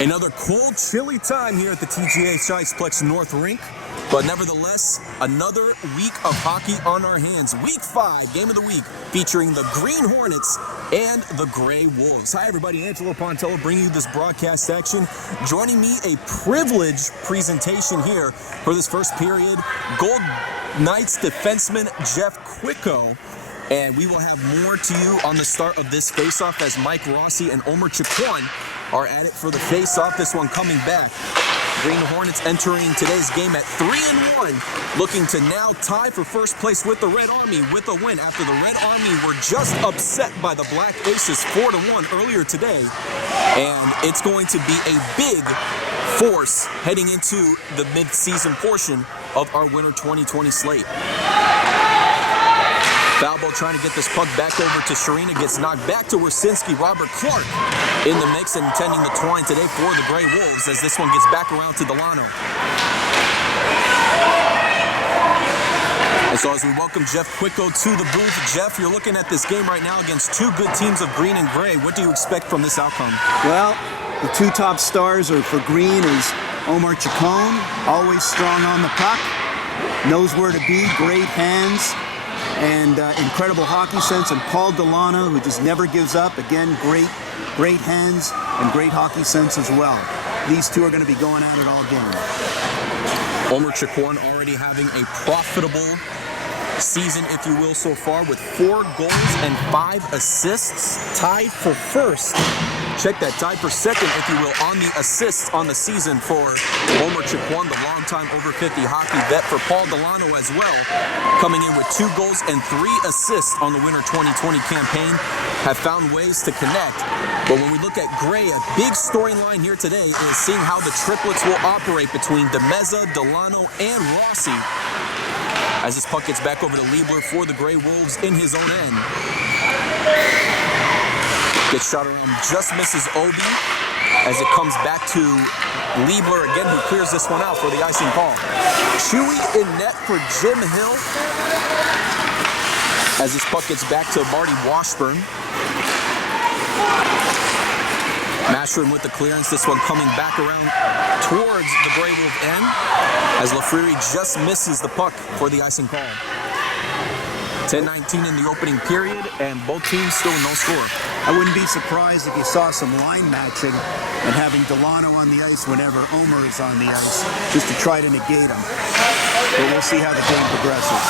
Another cold, chilly time here at the TGH Iceplex North Rink. But nevertheless, another week of hockey on our hands. Week 5, game of the week, featuring the Green Hornets and the Gray Wolves. Hi, everybody. Angelo Pontello bringing you this broadcast action. Joining me, a privileged presentation here for this first period. Gold Knights defenseman Jeff Quicko. And we will have more to you on the start of this faceoff as Mike Rossi and Omer Chiquan are at it for the faceoff. This one coming back. Green Hornets entering today's game at 3-1, looking to now tie for first place with the Red Army with a win after the Red Army were just upset by the Black Aces 4-1 earlier today. And it's going to be a big force heading into the mid-season portion of our winter 2020 slate. Falbo trying to get this puck back over to Sharina, gets knocked back to Wersinski. Robert Clark in the mix and tending the twine today for the Gray Wolves as this one gets back around to Delano. And so as we welcome Jeff Quicko to the booth, Jeff, you're looking at this game right now against two good teams of green and gray. What do you expect from this outcome? Well, the two top stars are for green is Omer Chiquan, always strong on the puck, knows where to be, great hands, and incredible hockey sense, and Paul Delano, who just never gives up. Again, great hands and great hockey sense as well. These two are going to be going at it all game. Omer Chiquan already having a profitable season, if you will, so far with 4 goals and 5 assists, tied for first. Check that, tied for second, if you will, on the assists on the season for Omer Chiquan, the longtime over 50 hockey vet. For Paul Delano as well, coming in with 2 goals and 3 assists on the winter 2020 campaign, have found ways to connect. But when we look at Gray, a big storyline here today is seeing how the triplets will operate between DeMeza, Delano, and Rossi. As this puck gets back over to Liebler for the Gray Wolves in his own end. Gets shot around, just misses Obi as it comes back to Liebler again, who clears this one out for the icing call. Chewy in net for Jim Hill as this puck gets back to Marty Washburn. Mashburn with the clearance, this one coming back around towards the Gray Wolf end as Lafriri just misses the puck for the icing call. 10-19 in the opening period, and both teams still no score. I wouldn't be surprised if you saw some line matching and having Delano on the ice whenever Omer is on the ice, just to try to negate him. But we'll see how the game progresses.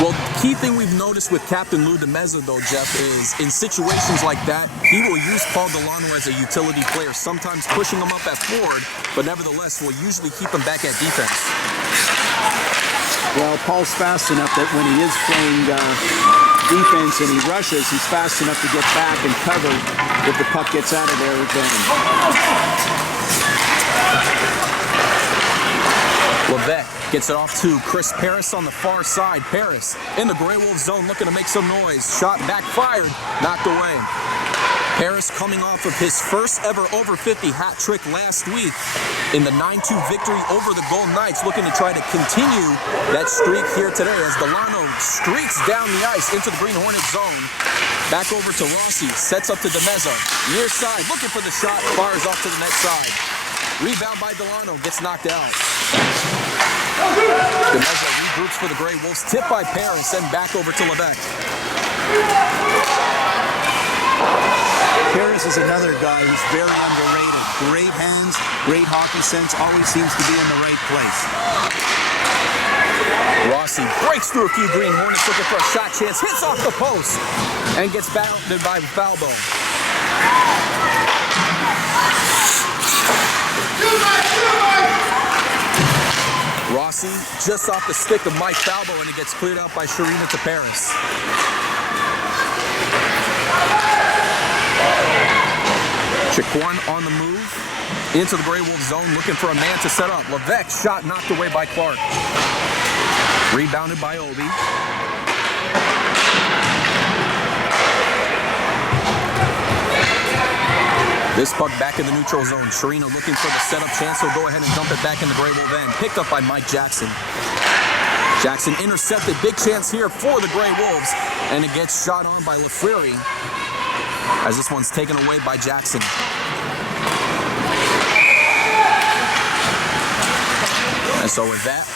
Well, key thing we've noticed with Captain Lou DeMeza, though, Jeff, is in situations like that, he will use Paul Delano as a utility player, sometimes pushing him up at forward, but nevertheless will usually keep him back at defense. Well, Paul's fast enough that when he is playing defense and he rushes, he's fast enough to get back and cover if the puck gets out of there again. Levesque gets it off to Chris Paris on the far side. Paris in the Gray Wolf zone looking to make some noise. Shot backfired, knocked away. Paris coming off of his first ever over 50 hat trick last week in the 9-2 victory over the Gold Knights, looking to try to continue that streak here today as Delano streaks down the ice into the Green Hornet zone. Back over to Rossi, sets up to DeMeza. Near side, looking for the shot, fires off to the next side. Rebound by Delano, gets knocked out. DeMeza regroups for the Gray Wolves, tipped by Paris, and back over to Levesque. Paris is another guy who's very underrated. Great hands, great hockey sense, always seems to be in the right place. Rossi breaks through a few Green Hornets looking for a shot chance, hits off the post, and gets bounded by Falbo. Rossi just off the stick of Mike Falbo, and it gets cleared out by Sharina to Paris. Chiquan on the move into the Gray Wolf zone, looking for a man to set up. Levesque shot knocked away by Clark. Rebounded by Obi. This puck back in the neutral zone. Sharina looking for the setup chance. He'll go ahead and dump it back in the Gray Wolf end. Picked up by Mike Jackson. Jackson intercepted. Big chance here for the Gray Wolves. And it gets shot on by Lafriri as this one's taken away by Jackson. And so with that,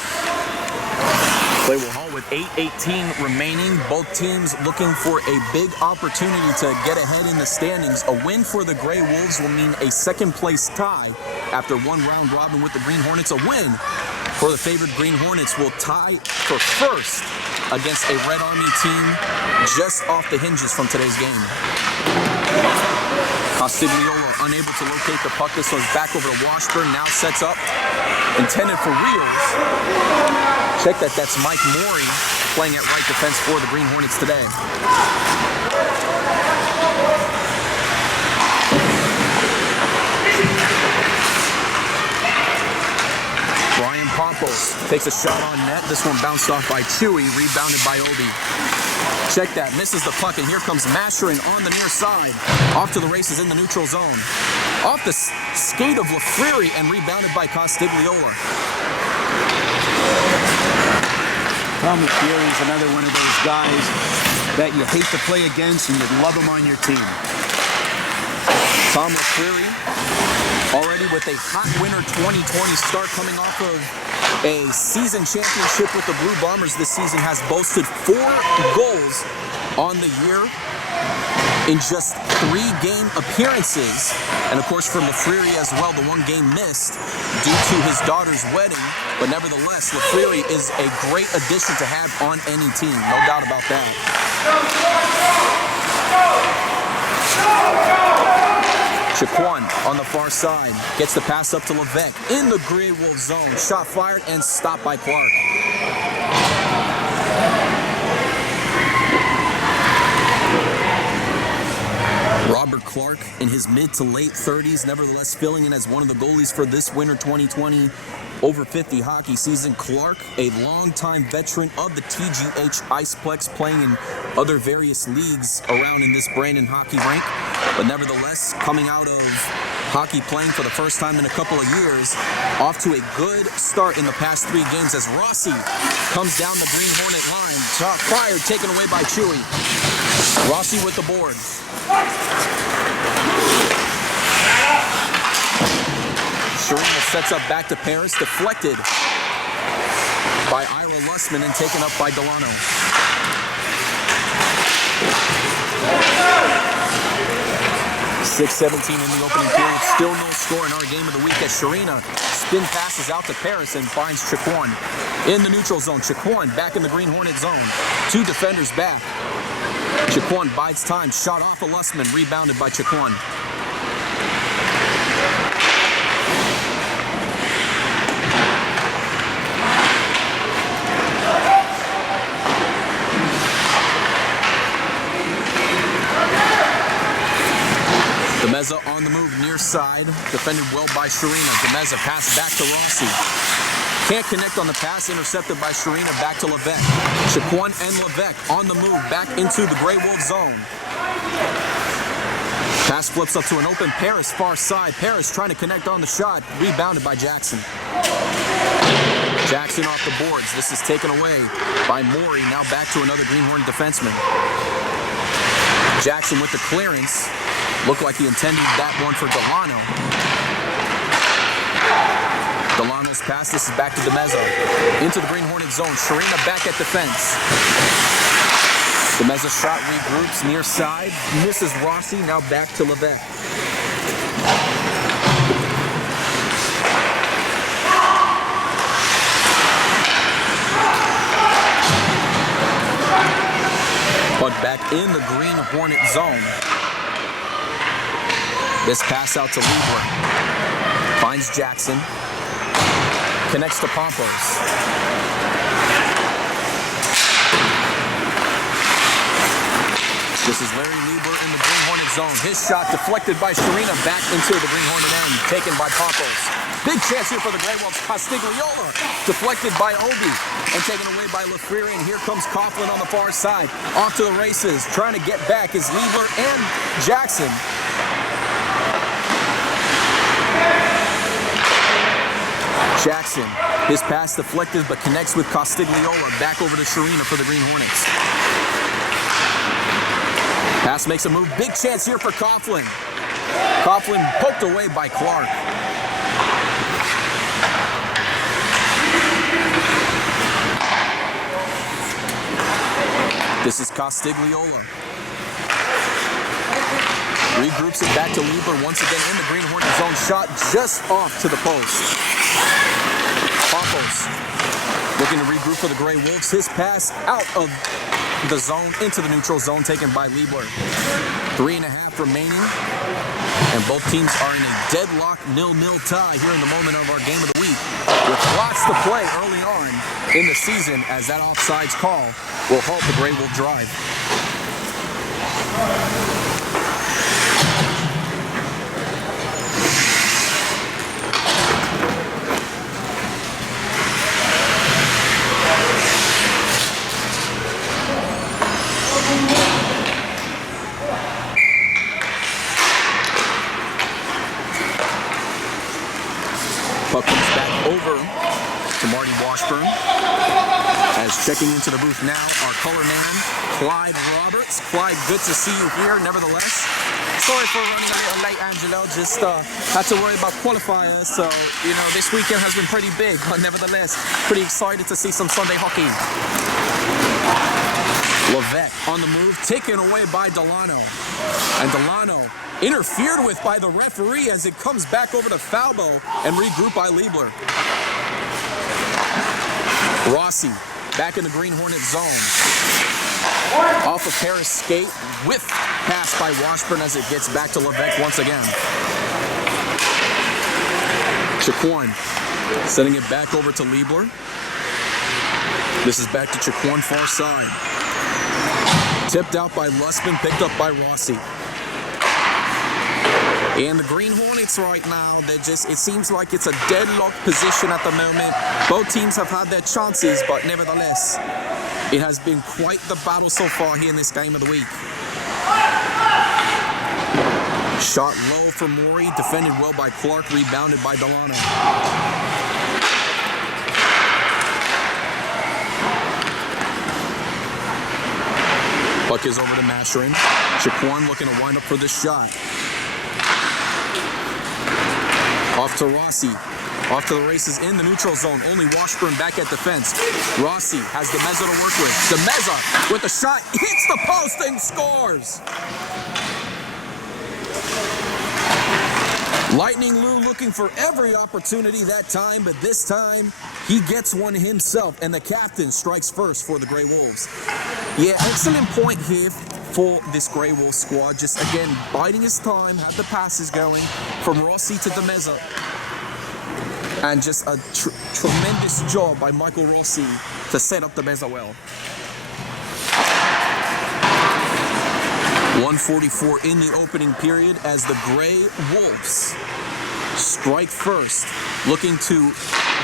play will halt with 8:18 remaining. Both teams looking for a big opportunity to get ahead in the standings. A win for the Gray Wolves will mean a second-place tie after one round robin with the Green Hornets. A win for the favored Green Hornets will tie for first against a Red Army team just off the hinges from today's game. Castigliola unable to locate the puck. This one's back over to Washburn. Now sets up. Intended for Reels. Check that. That's Mike Morey playing at right defense for the Green Hornets today. Brian Pompos takes a shot on net. This one bounced off by Chewy. Rebounded by Obi. Check that, misses the puck, and here comes Masherin on the near side. Off to the races in the neutral zone. Off the skate of Lafreri and rebounded by Castigliola. Tom Lafreri is another one of those guys that you hate to play against and you'd love him on your team. Tom Lafreri already with a hot winter 2020 start, coming off of a season championship with the Blue Bombers this season, has boasted 4 goals on the year in just 3 game appearances. And of course for Lafreri as well, the 1 game missed due to his daughter's wedding. But nevertheless, Lafreri is a great addition to have on any team, no doubt about that. Chiquan on the far side gets the pass up to Levesque in the Grey Wolf zone. Shot fired and stopped by Clark. Robert Clark in his mid to late 30s, nevertheless filling in as one of the goalies for this winter 2020 over 50 hockey season. Clark, a longtime veteran of the TGH Iceplex, playing in other various leagues around in this Brandon hockey rink, but nevertheless coming out of hockey playing for the first time in a couple of years, off to a good start in the past 3 games as Rossi comes down the Green Hornet line. Shot fired, taken away by Chewy. Rossi with the boards. Sharina sets up back to Paris, deflected by Ira Lussman and taken up by Delano. .6:17 in the opening period. Still no score in our game of the week as Sharina spin passes out to Paris and finds Chiquan in the neutral zone. Chiquan back in the Green Hornet zone. 2 defenders back. Chiquan bides time. Shot off of Lussman. Rebounded by Chiquan. Demeza on the move near side. Defended well by Sharina. Demeza pass back to Rossi. Can't connect on the pass. Intercepted by Sharina. Back to Levesque. Chiquan and Levesque on the move. Back into the Grey Wolf zone. Pass flips up to an open Paris far side. Paris trying to connect on the shot. Rebounded by Jackson. Jackson off the boards. This is taken away by Morey. Now back to another Green Hornet defenseman. Jackson with the clearance. Looked like he intended that one for Delano. Delano's pass. This is back to Demeza. Into the Green Hornet zone. Sharina back at defense. Demeza's shot regroups near side. Misses Rossi. Now back to Levesque. Puck back in the Green Hornet zone. This pass out to Liebler. Finds Jackson. Connects to Pompos. This is Larry Liebler in the Green Hornet zone. His shot deflected by Sharina back into the Green Hornet end. Taken by Pompos. Big chance here for the Grey Wolves. Castigliola deflected by Obi and taken away by Lafreri. And here comes Coughlin on the far side. Off to the races. Trying to get back is Liebler and Jackson. Jackson, his pass deflected but connects with Castigliola. Back over to Sharina for the Green Hornets. Pass makes a move. Big chance here for Coughlin. Coughlin poked away by Clark. This is Castigliola. Regroups it back to Lieber once again in the Green Hornet zone. Shot just off to the post. Pompos looking to regroup for the Gray Wolves. His pass out of the zone into the neutral zone taken by Lieber. 3.5 remaining. And both teams are in a deadlock 0-0 tie here in the moment of our game of the week. With lots to play early on in the season as that offsides call will halt the Gray Wolf drive. Puck comes back over to Marty Washburn. As checking into the booth now, our color man, Clyde Roberts. Clyde, good to see you here, nevertheless. Sorry for running a little late, Angelo. Just had to worry about qualifiers. So, you know, this weekend has been pretty big, but nevertheless, pretty excited to see some Sunday hockey. Levesque on the move, taken away by Delano. And Delano interfered with by the referee as it comes back over to Falbo and regrouped by Liebler. Rossi back in the Green Hornet zone. Off of Paris skate, with pass by Washburn as it gets back to Levesque once again. Chiquan sending it back over to Liebler. This is back to Chiquan far side. Tipped out by Lusman, picked up by Rossi. And the Green Hornets right now, it seems like it's a deadlock position at the moment. Both teams have had their chances, but nevertheless, it has been quite the battle so far here in this game of the week. Shot low for Maury, defended well by Clark, rebounded by Delano. Puck is over to Masherin. Chiquan looking to wind up for the shot. Off to Rossi. Off to the races in the neutral zone. Only Washburn back at defense. Rossi has DeMezza to work with. DeMezza with the shot. Hits the post and scores. Lightning Lou looking for every opportunity that time, but this time he gets one himself, and the captain strikes first for the Grey Wolves. Yeah, excellent point here for this Grey Wolves squad. Just again, biding his time, had the passes going from Rossi to DeMezza. And just a tremendous job by Michael Rossi to set up DeMezza well. 1:44 in the opening period as the Grey Wolves strike first, looking to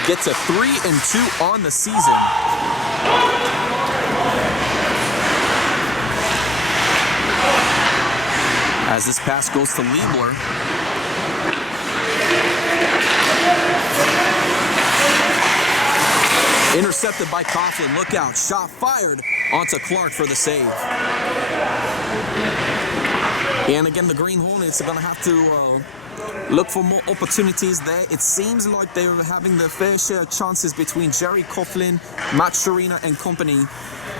get to 3-2 on the season. As this pass goes to Liebler. Intercepted by Coughlin. Look out. Shot fired onto Clark for the save. And again, the Green Hornets are going to have to look for more opportunities there. It seems like they're having their fair share of chances between Jerry Coughlin, Matt Sharina, and company.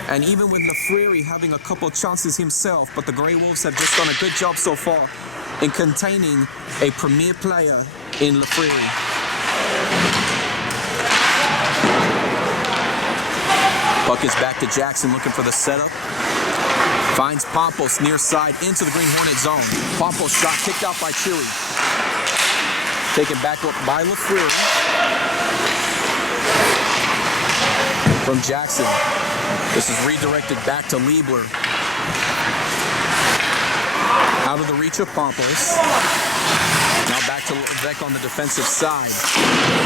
And even with Lafreri having a couple of chances himself, but the Grey Wolves have just done a good job so far in containing a premier player in Lafreri. Puck is back to Jackson looking for the setup. Finds Pompos near side into the Green Hornet zone. Pompos shot kicked out by Chewy. Taken back up by Lafreri. From Jackson. This is redirected back to Liebler. Out of the reach of Pompos. Now back to Levesque on the defensive side.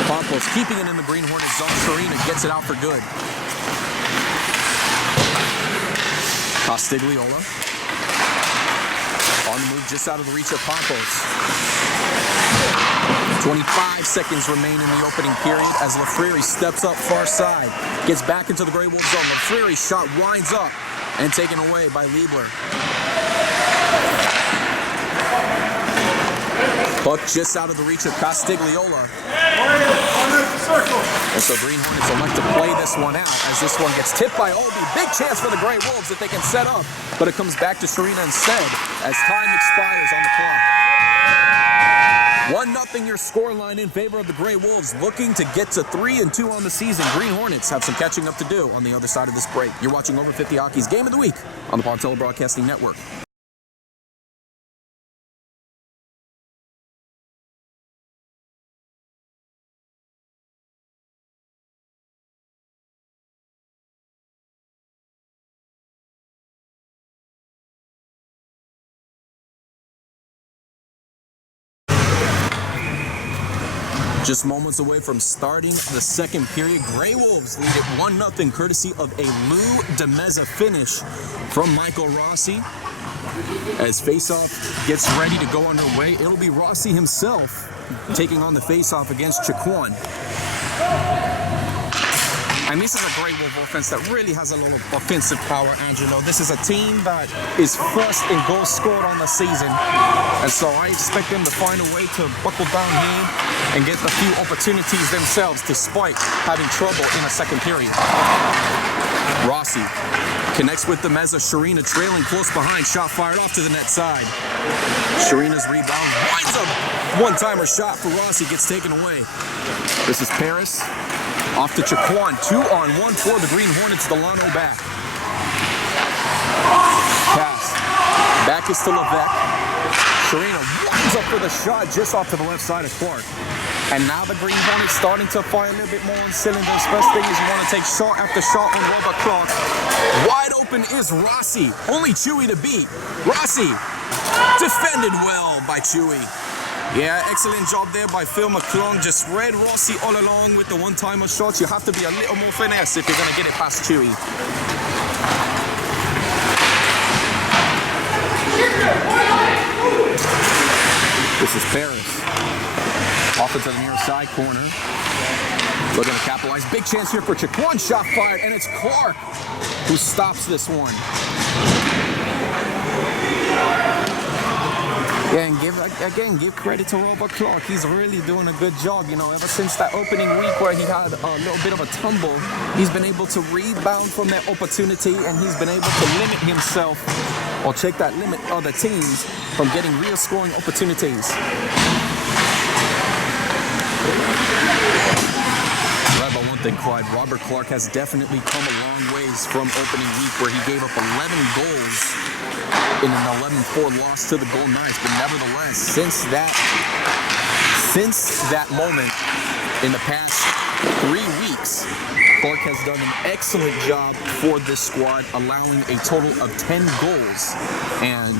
Pompos keeping it in the Green Hornet zone. Sharina gets it out for good. Castigliola. On the move just out of the reach of Pompos. 25 seconds remain in the opening period as Lafreri steps up far side. Gets back into the Grey Wolves zone. Lafreri's shot winds up and taken away by Liebler. Puck just out of the reach of Castigliola. And so Green Hornets elect to play this one out as this one gets tipped by Obi. Big chance for the Grey Wolves if they can set up, but it comes back to Sharina instead as time expires on the clock. 1-0 your scoreline in favor of the Grey Wolves, looking to get to 3-2 on the season. Green Hornets have some catching up to do on the other side of this break. You're watching Over 50 Hockey's Game of the Week on the Pontella Broadcasting Network. Just moments away from starting the second period, Grey Wolves lead it 1-0 courtesy of a Lou DeMeza finish from Michael Rossi. As faceoff gets ready to go underway, it'll be Rossi himself taking on the faceoff against Chiquan. And this is a Grey Wolf offense that really has a lot of offensive power, Angelo. This is a team that is first in goals scored on the season. And so I expect them to find a way to buckle down here and get a few opportunities themselves despite having trouble in a second period. Rossi connects with the Meza. Sharina trailing close behind. Shot fired off to the net side. Sharina's rebound winds up. One-timer shot for Rossi gets taken away. This is Paris. Off to Chiquan, 2-on-1 for the Green Hornets. Delano back. Pass. Back is to Levesque. Sharina winds up for the shot just off to the left side of Clark. And now the Green Hornets starting to fire a little bit more on cylinders. First thing is you want to take shot after shot on Robert Clark. Wide open is Rossi. Only Chewy to beat. Rossi defended well by Chewy. Yeah, excellent job there by Phil McClung. Just read Rossi all along with the one-timer shots. You have to be a little more finesse if you're going to get it past Chewy. This is Paris. Off into the near side corner. Looking to capitalize. Big chance here for Chiquan. Shot fired, and it's Clark who stops this one. Yeah, and give credit to Robert Clark. He's really doing a good job, you know, ever since that opening week where he had a little bit of a tumble. He's been able to rebound from that opportunity, and he's been able to limit himself, or check that limit other teams from getting real scoring opportunities. Right about one thing, Clyde, Robert Clark has definitely come a long ways from opening week where he gave up 11 goals in an 11-4 loss to the Golden Knights, but nevertheless, since that moment in the past 3 weeks, Clark has done an excellent job for this squad, allowing a total of 10 goals. And,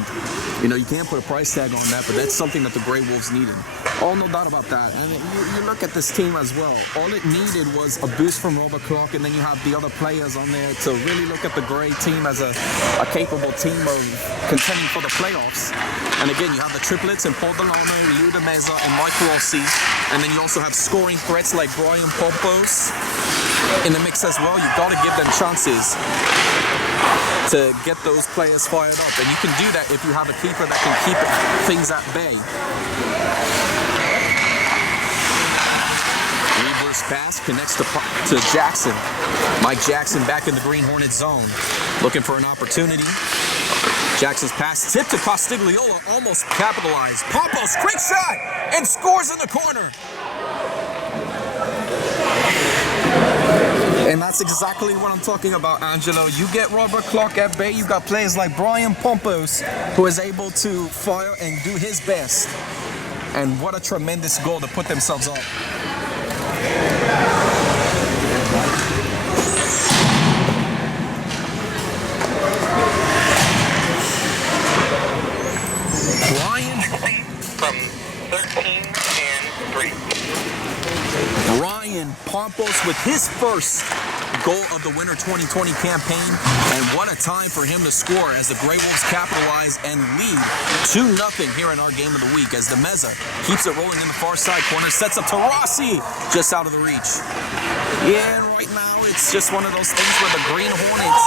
you know, you can't put a price tag on that, but that's something that the Grey Wolves needed. Oh, no doubt about that. And you look at this team as well. All it needed was a boost from Robert Clark, and then you have the other players on there to really look at the Grey team as a capable team of contending for the playoffs. And again, you have the triplets and Paul Delano, Lou DeMeza, and Mike Rossi. And then you also have scoring threats like Brian Pompos in the mix as well. You've got to give them chances to get those players fired up. And you can do that if you have a keeper that can keep things at bay. Reverse pass connects to Jackson. Mike Jackson back in the Green Hornet zone. Looking for an opportunity. Jackson's pass tipped to Castigliola, almost capitalized. Pompos, quick shot, and scores in the corner. And that's exactly what I'm talking about, Angelo. You get Robert Clark at bay, you've got players like Brian Pompos, who is able to fire and do his best. And what a tremendous goal to put themselves up. Brian from 13 and 3. Brian Pompos with his first goal of the winter 2020 campaign, and what a time for him to score as the Grey Wolves capitalize and lead 2-0 here in our game of the week as DeMeza keeps it rolling in the far side corner, sets up to Rossi just out of the reach. Yeah, and right now, it's just one of those things where the Green Hornets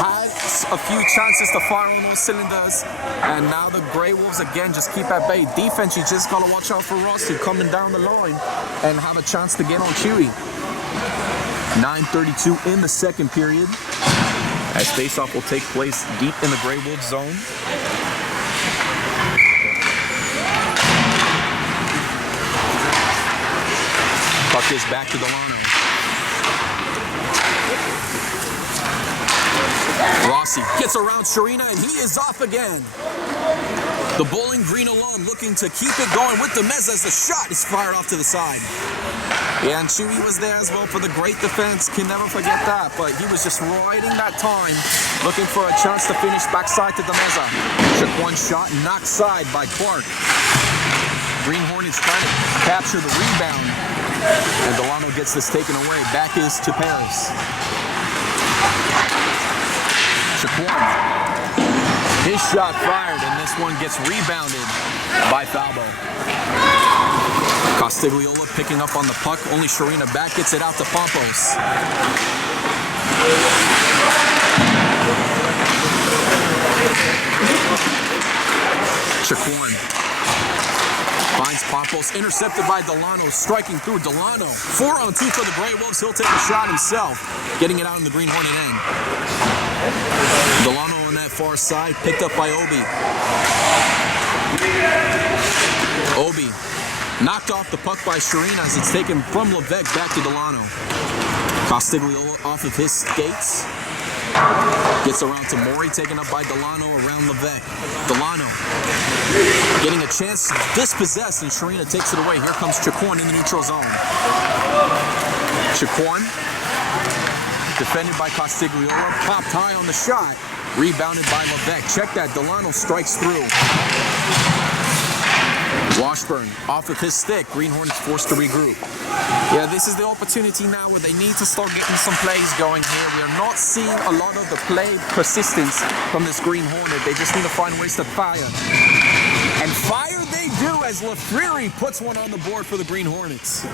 has a few chances to fire on those cylinders, and now the Grey Wolves again just keep at bay. Defense, you just gotta watch out for Rossi coming down the line and have a chance to get on Chewy. 9:32 in the second period, as faceoff will take place deep in the Grey Wolves zone. Puck is back to Delano. Rossi gets around Sharina, and he is off again. The Bowling Green alum looking to keep it going with the Meza as the shot is fired off to the side. Yeah, and Chewy was there as well for the great defense. Can never forget that. But he was just riding that time, looking for a chance to finish backside to the Meza. Took one shot, knocked side by Clark. Green Hornets trying to capture the rebound. And Delano gets this taken away. Back is to Paris. Shaquan. His shot fired, and this one gets rebounded by Falbo. Castigliola picking up on the puck. Only Sharina back gets it out to Pompos. Shaquan finds Pompos, intercepted by Delano, striking through Delano. 4-on-2 for the Grey Wolves. He'll take a shot himself, getting it out in the Green Hornet end. Delano on that far side, picked up by Obi. Obi knocked off the puck by Sharina as it's taken from Levesque back to Delano. Castigliola off of his skates. Gets around to Mori, taken up by Delano around Levesque. Delano getting a chance to dispossess, and Sharina takes it away. Here comes Chacuan in the neutral zone. Chacuan, defended by Castigliola, popped high on the shot, rebounded by Levesque. Check that, Delano strikes through. Washburn off of his stick. Green Hornets forced to regroup. Yeah, this is the opportunity now where they need to start getting some plays going here. We are not seeing a lot of the play persistence from this Green Hornet. They just need to find ways to fire. And fire they do as Lafriri puts one on the board for the Green Hornets.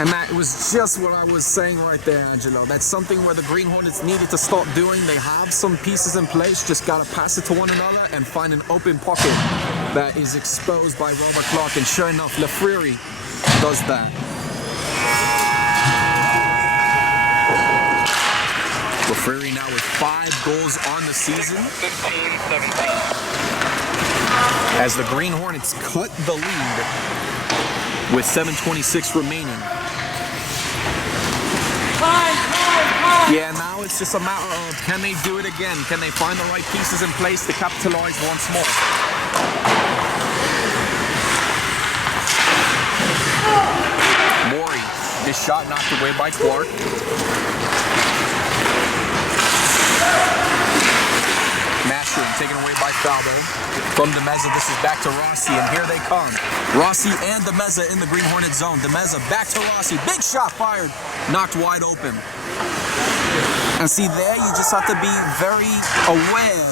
And that was just what I was saying right there, Angelo. That's something where the Green Hornets needed to start doing. They have some pieces in place, just got to pass it to one another and find an open pocket that is exposed by Robert Clark. And sure enough, Lafriri does that. Lafriri now with 5 goals on the season. 15-17. As the Green Hornets cut the lead with 7:26 remaining. Yeah, now it's just a matter of, can they do it again? Can they find the right pieces in place to capitalize once more? Mori, his shot knocked away by Clark. Mastering taken away by Falbo. From the Meza, this is back to Rossi, and here they come. Rossi and the Meza in the Green Hornet zone. The Meza back to Rossi. Big shot fired. Knocked wide open. And see there, you just have to be very aware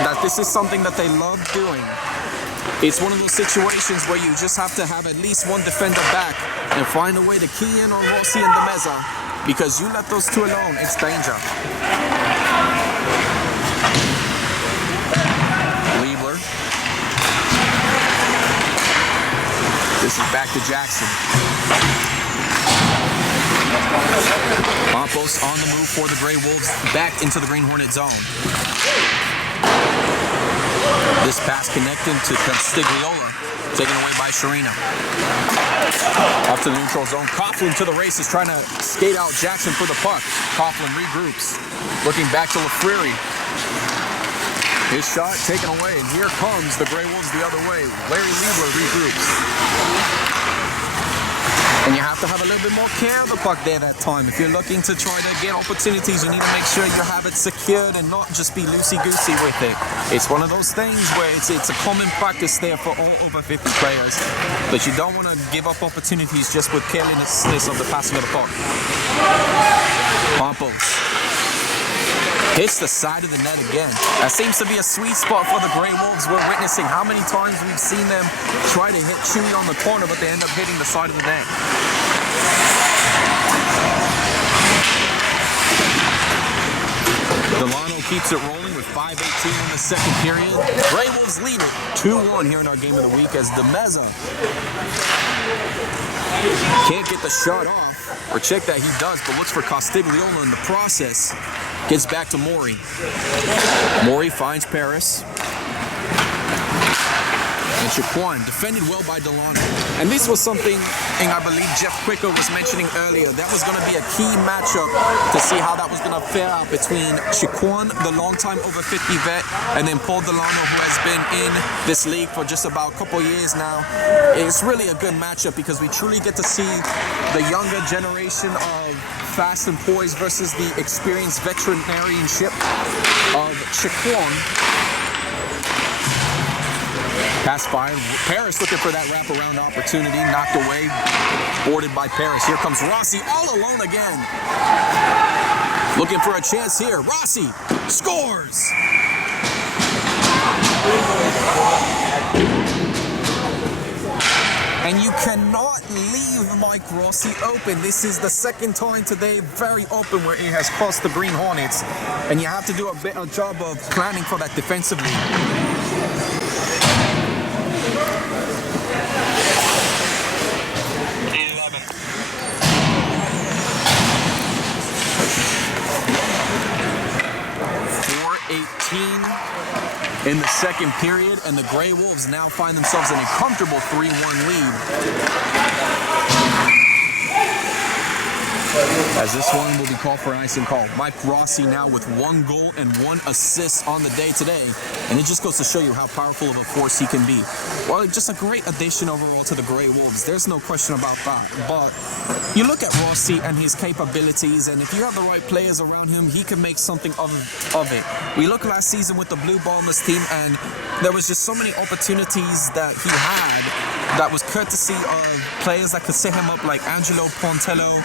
that this is something that they love doing. It's one of those situations where you just have to have at least one defender back and find a way to key in on Rossi and the Meza, because you let those two alone, it's danger. Liebler. This is back to Jackson. Pompos on the move for the Grey Wolves, back into the Green Hornet zone. This pass connecting to Castigliola, taken away by Sharina. Off to the neutral zone. Coughlin to the races, trying to skate out Jackson for the puck. Coughlin regroups, looking back to Lafriri. His shot taken away, and here comes the Grey Wolves the other way. Larry Liebler regroups. And you have to have a little bit more care of the puck there that time. If you're looking to try to get opportunities, you need to make sure you have it secured and not just be loosey-goosey with it. It's one of those things where it's a common practice there for all over 50 players. But you don't want to give up opportunities just with carelessness of the passing of the puck. Pompos. Hits the side of the net again. That seems to be a sweet spot for the Grey Wolves. We're witnessing how many times we've seen them try to hit Chewy on the corner, but they end up hitting the side of the net. Delano keeps it rolling with 5:18 in the second period. Grey Wolves lead it 2-1 here in our game of the week as Demeza can't get the shot off, or check that he does, but looks for Castiglione in the process. Gets back to Mori. Mori finds Paris. And Shaquan, defended well by Delano. And this was something I believe Jeff Quicker was mentioning earlier. That was going to be a key matchup to see how that was going to fare out between Shaquan, the long-time over 50 vet, and then Paul Delano, who has been in this league for just about a couple years now. It's really a good matchup because we truly get to see the younger generation of fast and poised versus the experienced veterinarianship of Shaquan. Pass fired. Paris looking for that wraparound opportunity. Knocked away. Boarded by Paris. Here comes Rossi all alone again. Looking for a chance here. Rossi scores. And you cannot leave Mike Rossi open. This is the second time today, very open, where it has cost the Green Hornets. And you have to do a better job of planning for that defensively. In the second period, and the Grey Wolves now find themselves in a comfortable 3-1 lead. As this one will be called for an icing call. Mike Rossi now with 1 goal and 1 assist on the day today, and it just goes to show you how powerful of a force he can be. Well, just a great addition overall to the Grey Wolves. There's no question about that. But you look at Rossi and his capabilities, and if you have the right players around him, he can make something of it. We looked last season with the Blue Bombers team, and there was just so many opportunities that he had that was courtesy of players that could set him up like Angelo Pontello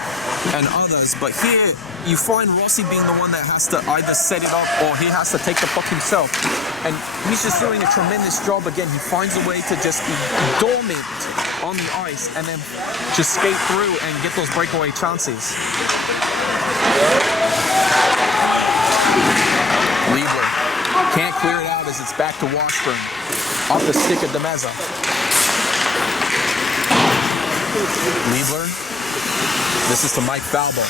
and others. But here, you find Rossi being the one that has to either set it up or he has to take the puck himself. And he's just doing a tremendous job. Again, he finds a way to just be dormant on the ice and then just skate through and get those breakaway chances. Liebler can't clear it out as it's back to Washburn. Off the stick of Demeza. Liebler. This is to Mike Falbo.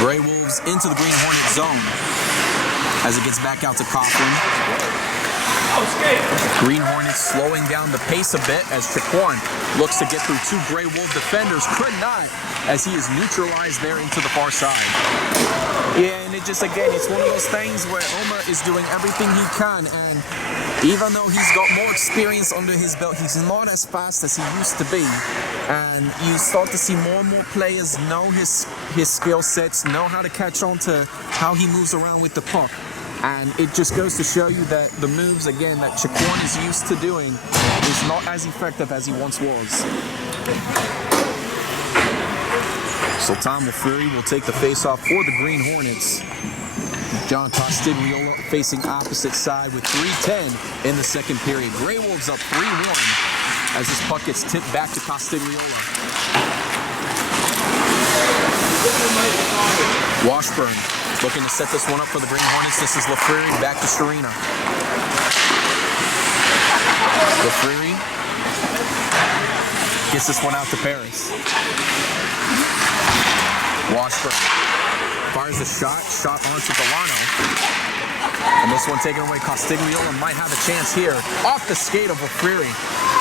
Grey Wolves into the Green Hornet zone as it gets back out to Coughlin. Green Hornets slowing down the pace a bit as Shaquan looks to get through 2 Grey Wolf defenders. Could not, as he is neutralized there into the far side. Yeah, and it just, again, it's one of those things where Omar is doing everything he can, and even though he's got more experience under his belt, he's not as fast as he used to be. And you start to see more and more players know his skill sets, know how to catch on to how he moves around with the puck. And it just goes to show you that the moves, again, that Shaquan is used to doing is not as effective as he once was. So Tom LaFleury will take the face-off for the Green Hornets. John Castiglione facing opposite side with 3:10 in the second period. Grey Wolves up 3-1 as this puck gets tipped back to Castiglione. Washburn looking to set this one up for the Green Hornets. This is LaFleury back to Serena. LaFleury gets this one out to Paris. Washburn fires a shot onto Delano. And this one taken away. Castiglione might have a chance here. Off the skate of LaFleury.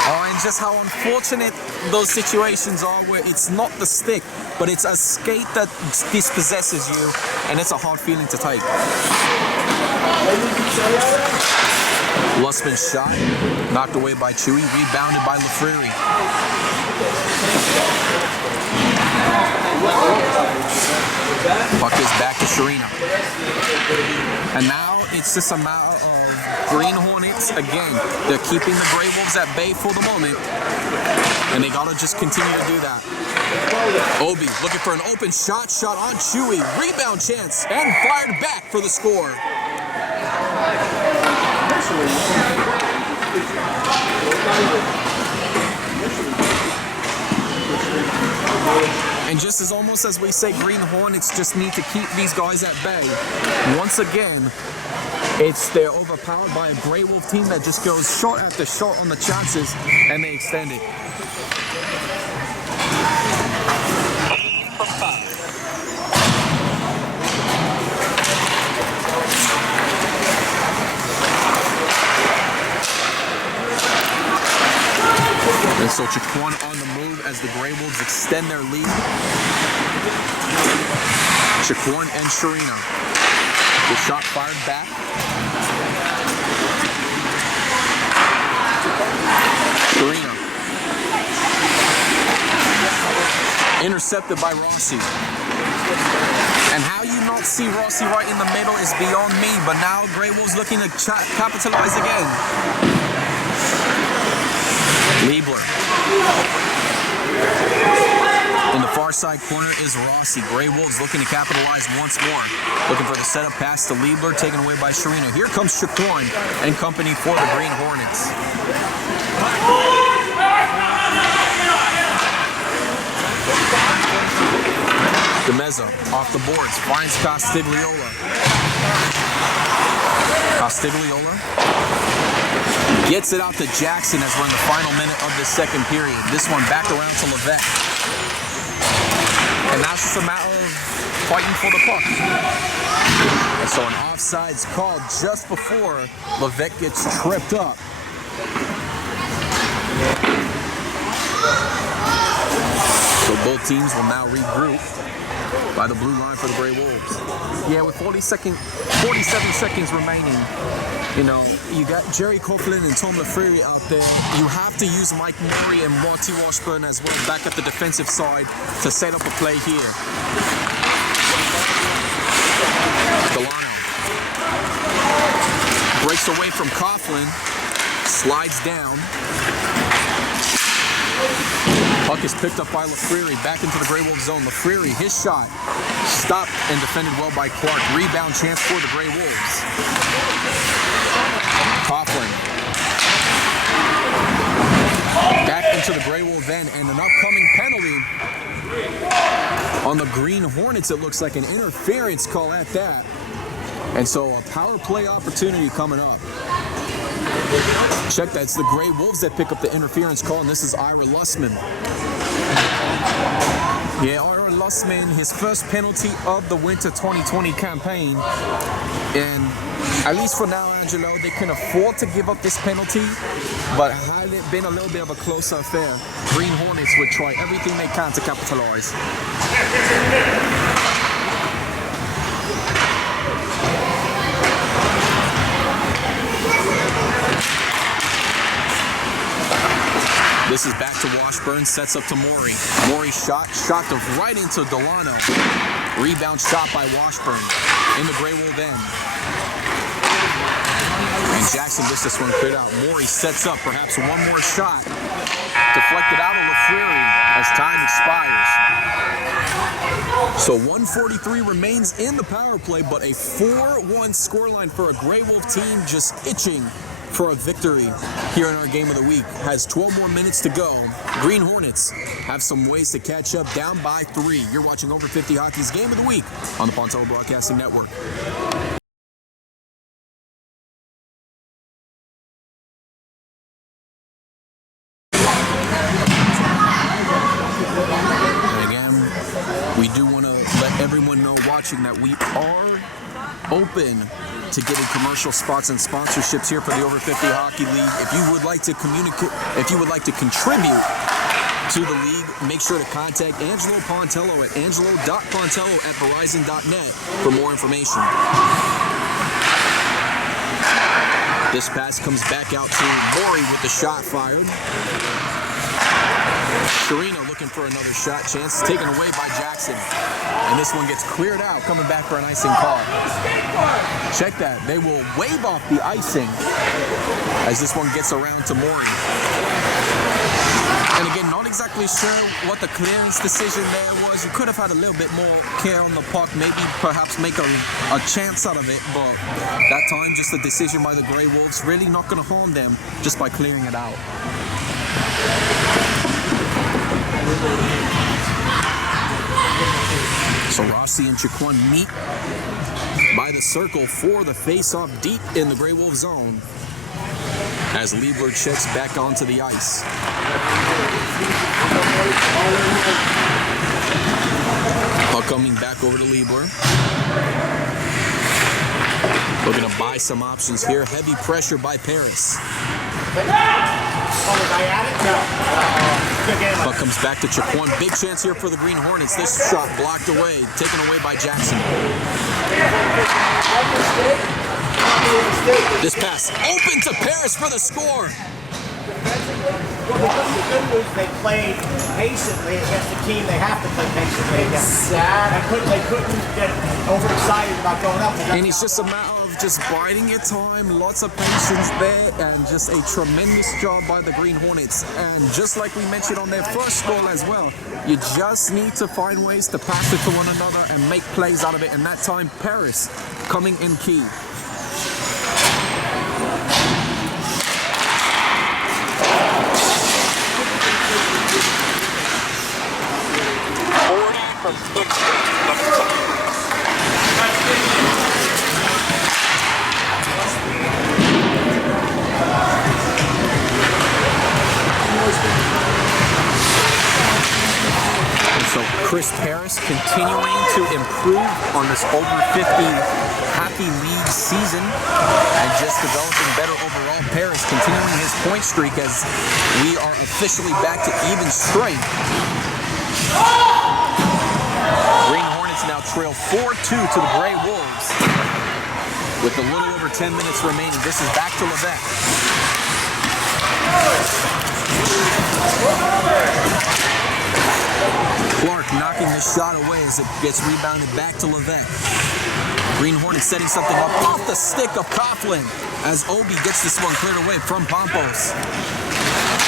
Oh, and just how unfortunate those situations are where it's not the stick, but it's a skate that dispossesses you, and it's a hard feeling to take. Lussman's shot, knocked away by Chewy, rebounded by LaFleury. Puck is back to Serena. And now it's just a matter of Green Hornets, again, they're keeping the Grey Wolves at bay for the moment, and they gotta just continue to do that. Obi looking for an open shot on Chewy. Rebound chance and fired back for the score. And just as we say, Green Hornets just need to keep these guys at bay. Once again, they're overpowered by a Grey Wolf team that just goes shot after shot on the chances, and they extend it. And so Chiquan on the move as the Grey Wolves extend their lead. Chiquan and Sharina. The shot fired back. Sharina. Intercepted by Rossi. And how you not see Rossi right in the middle is beyond me, but now Grey Wolves looking to capitalize again. Liebler. In the far side corner is Rossi. Grey Wolves looking to capitalize once more. Looking for the setup pass to Liebler, taken away by Sharina. Here comes Shaquan and company for the Green Hornets. DeMezzo off the boards, finds Castigliola. Castigliola gets it out to Jackson as we're in the final minute of the second period. This one back around to Levesque. And now it's just a matter of fighting for the puck. And so an offsides called just before Levesque gets tripped up. So both teams will now regroup by the blue line for the Grey Wolves. Yeah, with 47 seconds remaining, you know, you got Jerry Coughlin and Tom Lafreri out there. You have to use Mike Murray and Marty Washburn as well back at the defensive side to set up a play here. Delano breaks away from Coughlin, slides down. Puck is picked up by Lafreri, back into the Grey Wolves zone. Lafreri, his shot, stopped and defended well by Clark. Rebound chance for the Grey Wolves. Coughlin. Back into the Grey Wolf end, and an upcoming penalty on the Green Hornets. It looks like an interference call at that. And so a power play opportunity coming up. Check that, it's the Grey Wolves that pick up the interference call, and this is Ira Lussman. Yeah, Ira Lussman, his first penalty of the winter 2020 campaign. And at least for now, Angelo, they can afford to give up this penalty, but had it been a little bit of a closer affair, Green Hornets would try everything they can to capitalize. This is back to Washburn, sets up to Morey. Morey shot right into Delano. Rebound shot by Washburn in the Grey Wolf end. And Jackson gets this one cleared out. Morey sets up perhaps one more shot. Deflected out of Lafreri as time expires. So 1:43 remains in the power play, but a 4-1 scoreline for a Grey Wolf team just itching for a victory here in our game of the week. Has 12 more minutes to go. Green Hornets have some ways to catch up, down by 3. You're watching Over 50 Hockey's Game of the Week on the Pontello Broadcasting Network. And again, we do want to let everyone know watching that we are open to getting commercial spots and sponsorships here for the Over 50 Hockey League. If you would like to contribute to the league, make sure to contact Angelo Pontello at angelo.pontello@verizon.net for more information. This pass comes back out to Morey with the shot fired. Sharina looking for another shot chance, taken away by Jackson. And this one gets cleared out, coming back for an icing call. Check that, they will wave off the icing as this one gets around to Morey. And again, not exactly sure what the clearance decision there was. You could have had a little bit more care on the puck, maybe perhaps make a chance out of it, but that time just a decision by the Grey Wolves, really not going to harm them just by clearing it out. So Rossi and Jaquan meet by the circle for the face-off deep in the Grey Wolf zone as Liebler checks back onto the ice. Puck coming back over to Liebler. Looking to buy some options here. Heavy pressure by Paris. Puck comes back to Jaquan. Big chance here for the Green Hornets. This shot blocked away, taken away by Jackson. This pass open to Paris for the score. They played patiently against the team they have to play patiently against. They couldn't get overexcited about going up. And it's just a matter of just biding your time, lots of patience there, and just a tremendous job by the Green Hornets. And just like we mentioned on their first goal as well, you just need to find ways to pass it to one another and make plays out of it. And that time, Paris coming in key. So Chris Paris continuing to improve on this over 50 Hockey League season and just developing better overall. Paris continuing his point streak as we are officially back to even strength. Green Hornets now trail 4-2 to the Grey Wolves with a little over 10 minutes remaining. This is back to Levesque. Clark knocking the shot away as it gets rebounded back to Levesque. Green Hornets setting something up off the stick of Coughlin as Obi gets this one cleared away from Pompos.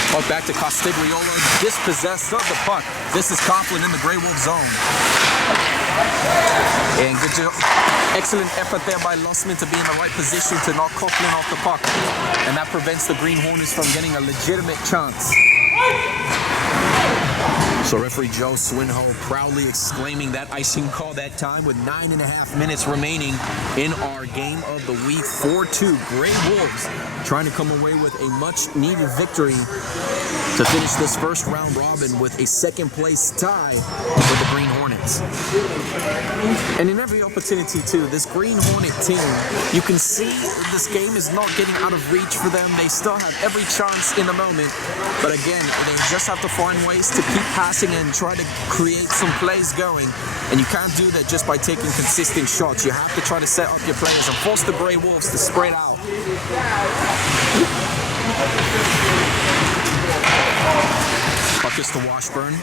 Puck back to Castigliola, dispossessed of the puck. This is Coughlin in the Grey Wolf zone. And good job. Excellent effort there by Lussman to be in the right position to knock Coughlin off the puck. And that prevents the Green Hornets from getting a legitimate chance. So referee Joe Swinhoe proudly exclaiming that icing call that time with 9.5 minutes remaining in our game of the week. 4-2 Grey Wolves trying to come away with a much needed victory to finish this first round robin with a second place tie with the Green Hornets. And in every opportunity too, this Green Hornet team, you can see this game is not getting out of reach for them. They still have every chance in the moment. But again, they just have to find ways to keep passing and try to create some plays going. And you can't do that just by taking consistent shots. You have to try to set up your players and force the Grey Wolves to spread out. Puck is to Washburn.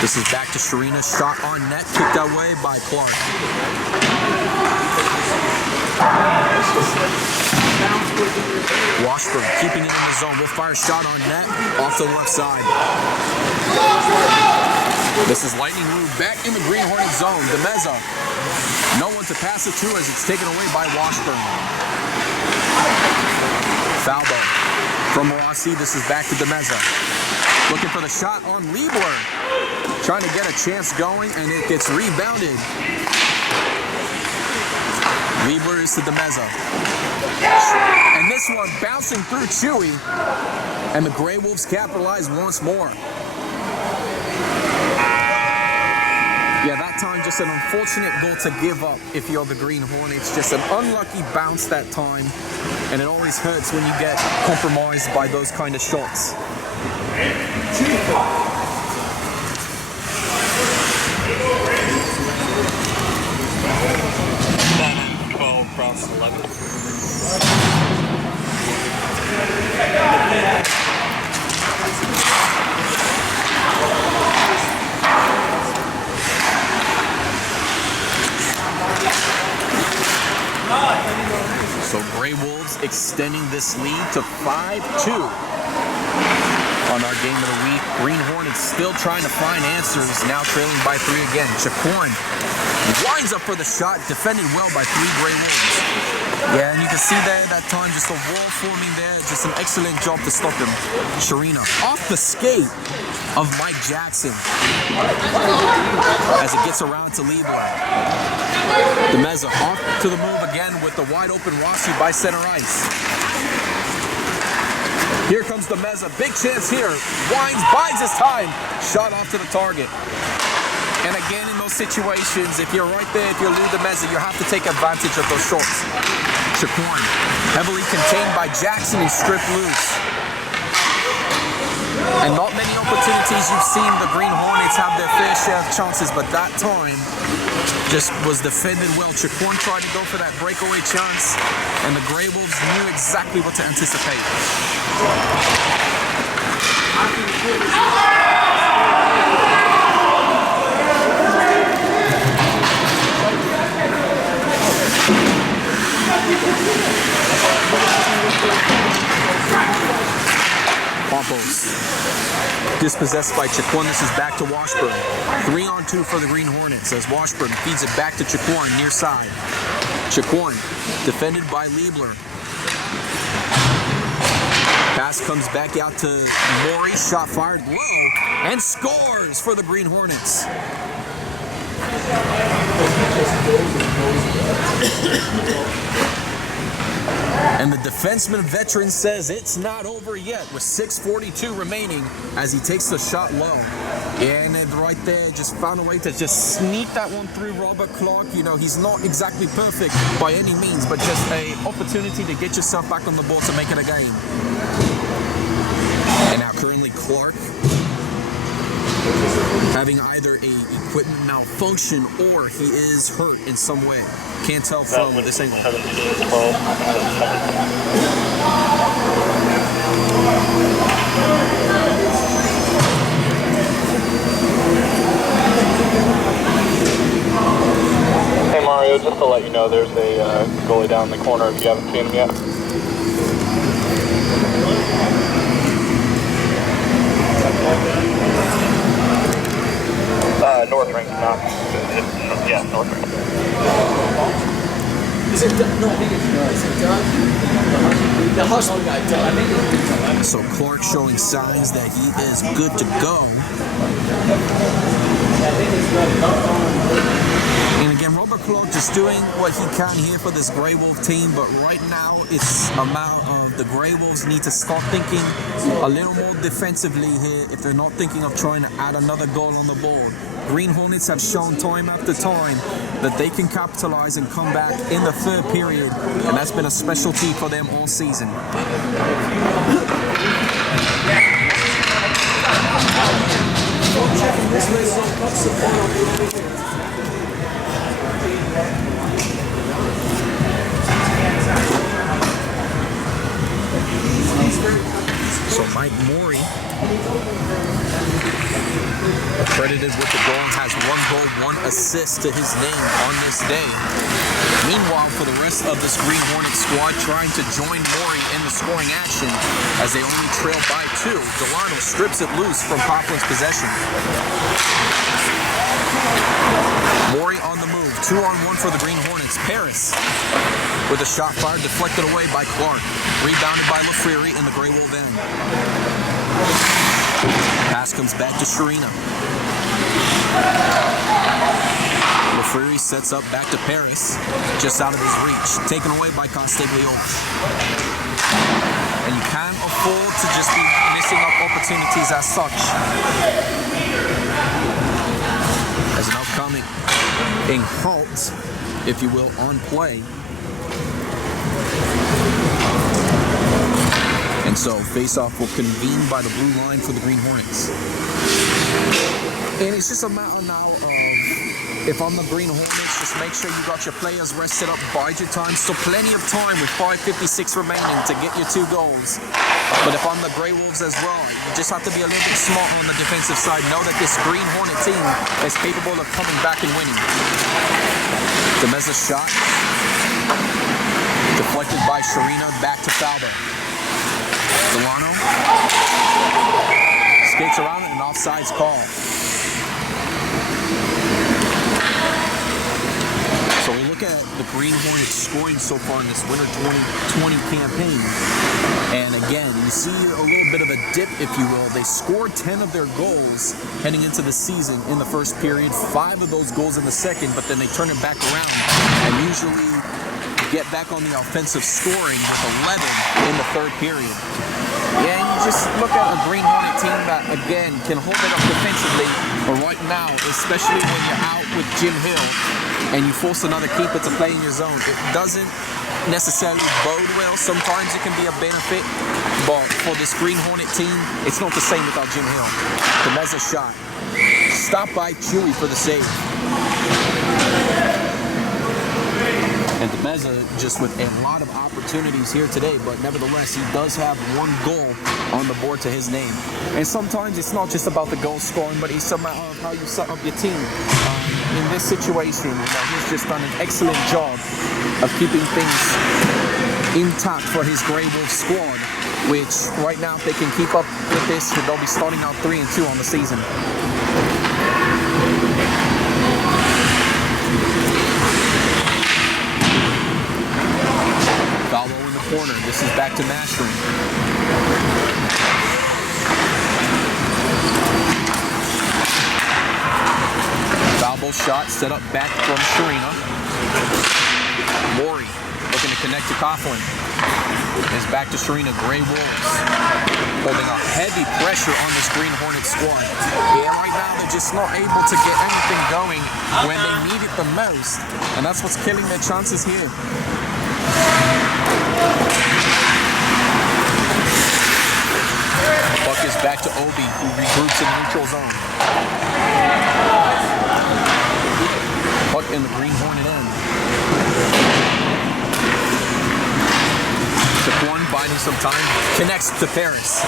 This is back to Sharina. Shot on net, kicked away by Clark. Washburn keeping it in the zone. Will fire a shot on net off the left side. This is Lightning Rube back in the Green Hornet zone. DeMeza. No one to pass it to as it's taken away by Washburn. Foul ball from Rossi. This is back to DeMeza. Looking for the shot on Liebler. Trying to get a chance going, and it gets rebounded. Liebler is to DeMeza. And this one bouncing through Chewy. And the Grey Wolves capitalize once more. Yeah, that time just an unfortunate goal to give up if you're the Green Hornets. Just an unlucky bounce that time. And it always hurts when you get compromised by those kind of shots. 12 across 11. So Grey Wolves extending this lead to 5-2 on our game of the week. Green Hornets still trying to find answers, now trailing by 3 again. Chacorn winds up for the shot, defended well by 3 Grey Wolves. Yeah, and you can see there that time just a wall forming there, just an excellent job to stop them. Sharina off the skate of Mike Jackson as it gets around to Liebler. DeMeza off to the move again with the wide open Rossi by center ice. Here comes DeMeza, big chance here. Wines bides his time, shot off to the target. And again, in those situations, if you're right there, if you're Lou DeMeza, you have to take advantage of those shorts. Chacorn, heavily contained by Jackson and stripped loose. And not many opportunities you've seen the Green Hornets have their fair share of chances, but that time just was defended well. Chacorn tried to go for that breakaway chance, and the Grey Wolves knew exactly what to anticipate. Pompos dispossessed by Chacorn. This is back to Washburn. 3-on-2 for the Green Hornets as Washburn feeds it back to Chacorn near side. Chacorn defended by Liebler. Pass comes back out to Maury. Shot fired low and scores for the Green Hornets. And the defenseman veteran says it's not over yet with 6:42 remaining as he takes the shot low. And right there, just found a way to just sneak that one through Robert Clark. You know, he's not exactly perfect by any means, but just an opportunity to get yourself back on the board to make it a game. And now currently Clark having either a equipment malfunction or he is hurt in some way. Can't tell from this angle. Hey Mario, just to let you know, there's a goalie down in the corner if you haven't seen him yet. North Rink, not. Yeah, North Rink. Is it? No, I think it's Doug. The hustle guy, Doug. I think it's So Clark showing signs that he is good to go. And again, Robert Clark just doing what he can here for this Grey Wolf team, but right now it's a matter of the Grey Wolves need to start thinking a little more defensively here if they're not thinking of trying to add another goal on the board. Green Hornets have shown time after time that they can capitalize and come back in the third period, and that's been a specialty for them all season. So Mike Maury, accredited with the goal, has 1 goal, 1 assist to his name on this day. Meanwhile, for the rest of this Green Hornet squad trying to join Maury in the scoring action as they only trail by 2, Delano strips it loose from Poplin's possession. Maury on the move, 2-on-1 for the Green Hornets. Paris with a shot fired, deflected away by Clark. Rebounded by LaFreri in the Grey Wolf end. Pass comes back to Sharina. LaFreri sets up back to Paris, just out of his reach. Taken away by Constaglione. And you can't afford to just be missing up opportunities as such. As an upcoming halt, if you will, on play. And so face-off will convene by the blue line for the Green Hornets. And it's just a matter now of, if I'm the Green Hornets, just make sure you got your players rested up, bide your time. Still plenty of time with 5:56 remaining to get your 2 goals. But if I'm the Grey Wolves as well, you just have to be a little bit smart on the defensive side. Know that this Green Hornet team is capable of coming back and winning. DeMeza's shot Deflected by Sharina, back to Faldo. Delano skates around it, an offsides call. So we look at the Green Hornets scoring so far in this Winter 2020 campaign. And again, you see a little bit of a dip, if you will. They scored 10 of their goals heading into the season in the first period, 5 of those goals in the second, but then they turn it back around and usually get back on the offensive scoring with 11 in the third period. Yeah, and you just look at a Green Hornet team that, again, can hold it up defensively, but right now, especially when you're out with Jim Hill and you force another keeper to play in your zone, it doesn't necessarily bode well. Sometimes it can be a benefit, but for this Green Hornet team, it's not the same without Jim Hill. The Meza shot. Stopped by Chewy for the save. And Demeza just with a lot of opportunities here today, but nevertheless, he does have 1 goal on the board to his name. And sometimes it's not just about the goal scoring, but it's about how you set up your team. In this situation, he's just done an excellent job of keeping things intact for his Grey Wolf squad, which right now, if they can keep up with this, they'll be starting out 3-2 on the season. Faldo in the corner. This is back to Mastering. Faldo shot set up back from Sharina. Maury looking to connect to Coughlin. It's back to Sharina. Grey Wolves holding a heavy pressure on this Green Hornet squad. Yeah, right now they're just not able to get anything going when they need it the most, and that's what's killing their chances here. Puck is back to Obi, who regroups in the neutral zone. Puck in the Green Hornet end. Shaquan biding some time, connects to Paris.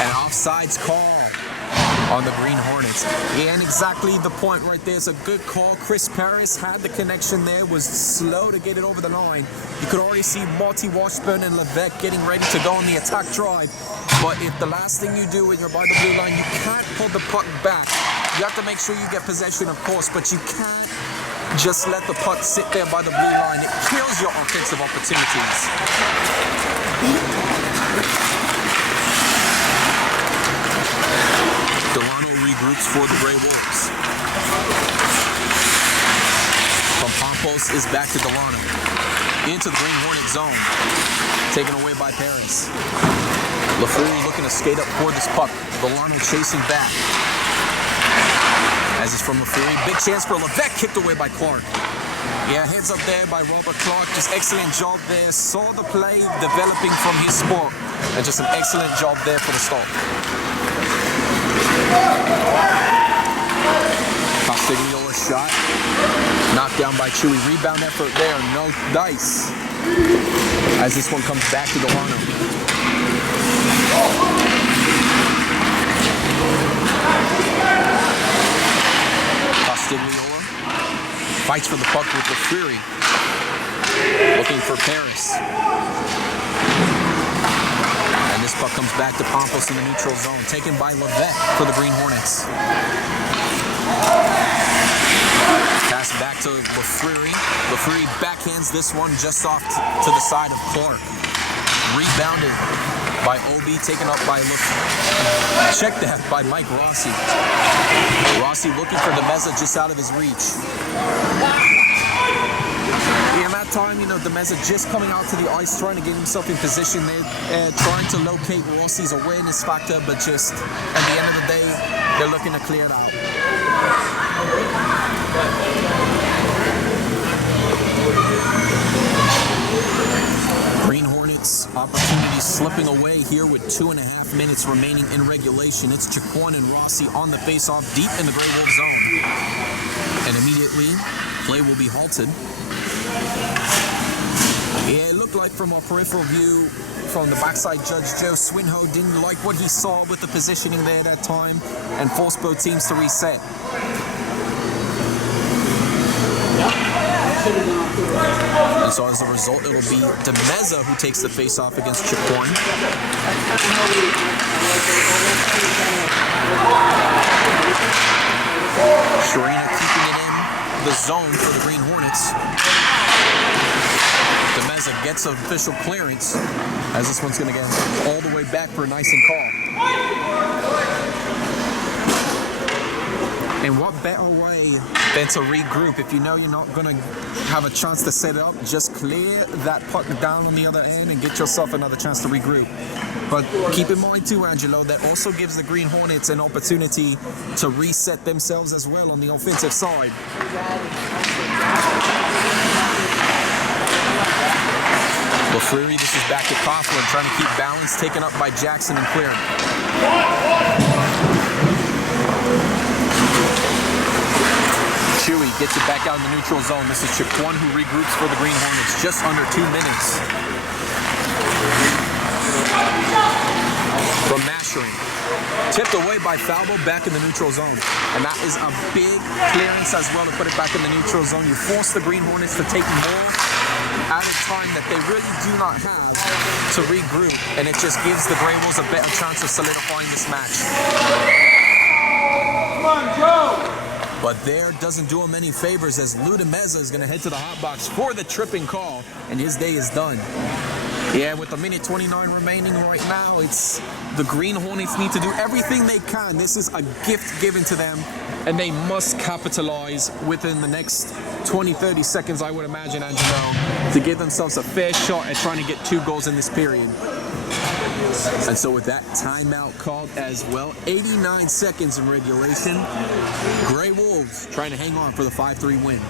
An offsides call on the Green Hornets. Yeah, and exactly the point right there is a good call. Chris Paris had the connection there, was slow to get it over the line. You could already see Marty Washburn and Levesque getting ready to go on the attack drive. But if the last thing you do when you're by the blue line, you can't pull the puck back. You have to make sure you get possession, of course, but you can't just let the puck sit there by the blue line. It kills your offensive opportunities. Delano regroups for the Grey Wolves. From Pompos is back to Delano. Into the Green Hornet zone. Taken away by Paris. LaFleury looking to skate up for this puck. Delano chasing back. As it's from LaFleury. Big chance for Levesque, kicked away by Clark. Yeah, heads up there by Robert Clark. Just excellent job there. Saw the play developing from his sport. And just an excellent job there for the start. Castigliolo shot. Knocked down by Chewy. Rebound effort there. No dice. As this one comes back to Delano. Castigliolo fights for the puck with the Fury. Looking for Paris. And this puck comes back to Pompos in the neutral zone. Taken by Levesque for the Green Hornets. Pass back to LaFleury. LaFleury backhands this one just off to the side of Clark. Rebounded by Obi, taken up by check that by Mike Rossi. Rossi looking for Demeza just out of his reach. In that time, Demeza just coming out to the ice, trying to get himself in position there, trying to locate Rossi's awareness factor, but just at the end of the day, they're looking to clear it out. Green Hornets opportunity slipping away here with 2.5 minutes remaining in regulation. It's Jaquan and Rossi on the face-off deep in the Grey Wolf zone. And immediately, play will be halted. Yeah, it looked like from our peripheral view from the backside judge, Joe Swinho didn't like what he saw with the positioning there at that time and forced both teams to reset. And so as a result, it'll be Demeza who takes the face-off against Chicorn. Sharina keeping it in the zone for the Green Hornets. Demeza gets official clearance as this one's going to get all the way back for an icing call. And what better way than to regroup? If you know you're not going to have a chance to set it up, just clear that puck down on the other end and get yourself another chance to regroup. But keep in mind too, Angelo, that also gives the Green Hornets an opportunity to reset themselves as well on the offensive side. LaFleury, this is back to Coughlin, trying to keep balance, taken up by Jackson and clearing. Chewy gets it back out in the neutral zone. This is Chiquan who regroups for the Green Hornets, just under 2 minutes. From Mashering. Tipped away by Falbo back in the neutral zone. And that is a big clearance as well to put it back in the neutral zone. You force the Green Hornets to take more at a time that they really do not have to regroup. And it just gives the Grey Wolves a better chance of solidifying this match. Come on, Joe! But there doesn't do him any favors as Lou Demeza is going to head to the hot box for the tripping call, and his day is done. Yeah, with a minute 29 remaining right now, it's the Green Hornets need to do everything they can. This is a gift given to them, and they must capitalize within the next 20-30 seconds, I would imagine, Angelo, to give themselves a fair shot at trying to get 2 goals in this period. And so with that timeout called as well, 89 seconds in regulation, Grey Wolves trying to hang on for the 5-3 win.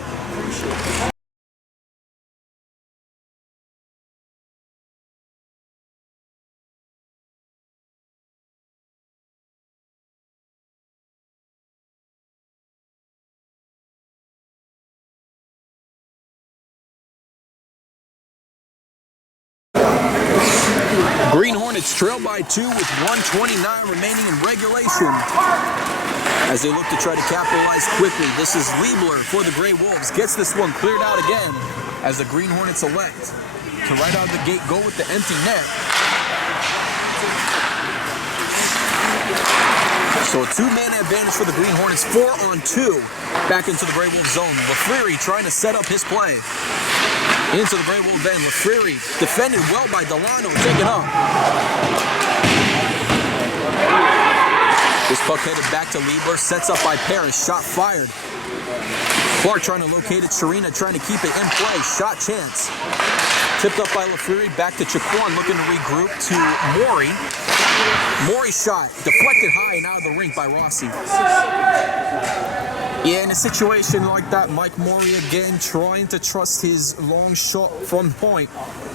Green Hornets trail by 2 with 1:29 remaining in regulation as they look to try to capitalize quickly. This is Liebler for the Grey Wolves. Gets this one cleared out again as the Green Hornets elect to right out of the gate go with the empty net. So a 2-man advantage for the Green Hornets, 4-on-2 back into the Grey Wolves zone. LaFleury trying to set up his play. Into the Grey Wolves end. LaFleury defended well by Delano, taken up. This puck headed back to Liebler, sets up by Parrish, shot fired. Clark trying to locate it, Sharina trying to keep it in play, shot chance. Tipped up by LaFleury, back to Chiquan, looking to regroup to Maury. Maury shot, deflected high and out of the rink by Rossi. Yeah, in a situation like that, Mike Maury again trying to trust his long shot from point.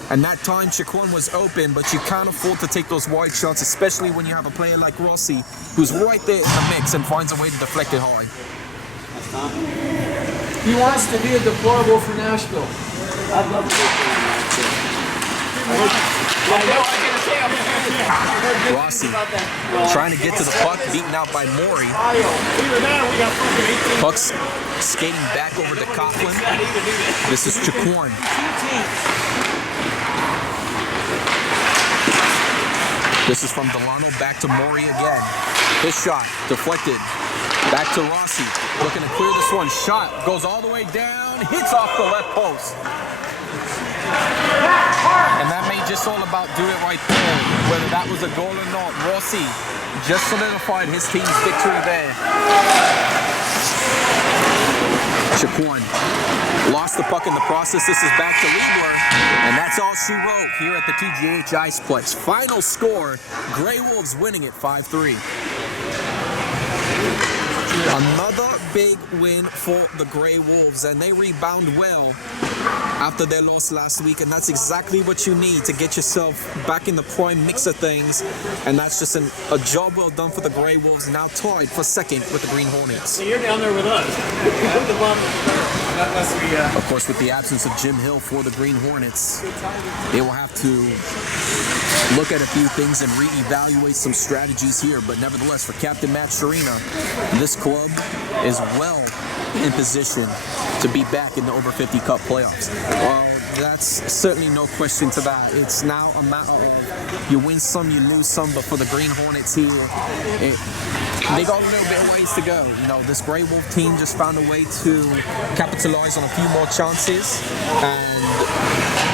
And that time, Chiquan was open, but you can't afford to take those wide shots, especially when you have a player like Rossi, who's right there in the mix and finds a way to deflect it high. He wants to be a deplorable for Nashville. Rossi trying to get to the puck, beaten out by Maury. Puck's skating back over to Coughlin. This is Chiquan. This is from Delano back to Maury again. His shot deflected. Back to Rossi. Looking to clear this one. Shot goes all the way down. Hits off the left post. And that may just all about do it right there. Whether that was a goal or not, Rossi just solidified his team's victory there. Chiquan lost the puck in the process. This is back to Liebler. And that's all she wrote here at the TGH Iceplex. Final score, Grey Wolves winning it 5-3. Another big win for the Grey Wolves, and they rebound well after their loss last week, and that's exactly what you need to get yourself back in the prime mix of things, and that's just a job well done for the Grey Wolves, now tied for second with the Green Hornets. So you're down there with us. At the bottom. Unless we, Of course, with the absence of Jim Hill for the Green Hornets, they will have to look at a few things and reevaluate some strategies here, but nevertheless, for Captain Matt Sharina, this club is well in position to be back in the over 50 Cup playoffs. That's certainly no question to that. It's now a matter of you win some, you lose some, but for the Green Hornets here, they got a little bit of ways to go. You know, this Grey Wolf team just found a way to capitalize on a few more chances, and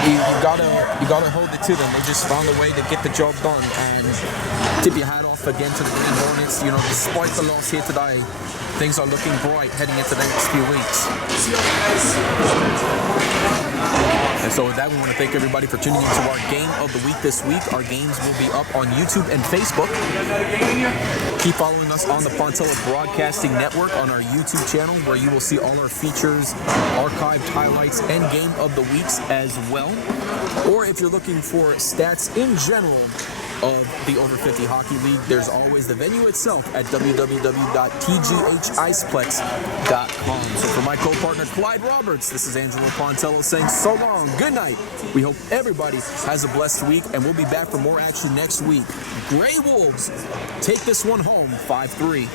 you gotta hold it to them. They just found a way to get the job done, and tip your hat off again to the Green Hornets. You know, despite the loss here today, things are looking bright heading into the next few weeks. And so with that, we want to thank everybody for tuning into our game of the week this week. Our games will be up on YouTube and Facebook. Keep following us on the Fontella Broadcasting Network on our YouTube channel, where you will see all our features, archived highlights, and game of the weeks as well. Or if you're looking for stats in general of the Over 50 Hockey League, there's always the venue itself at www.tghiceplex.com. So for my co-partner Clyde Roberts, this is Angelo Pontello saying so long, good night. We hope everybody has a blessed week, and we'll be back for more action next week. Grey Wolves take this one home 5-3.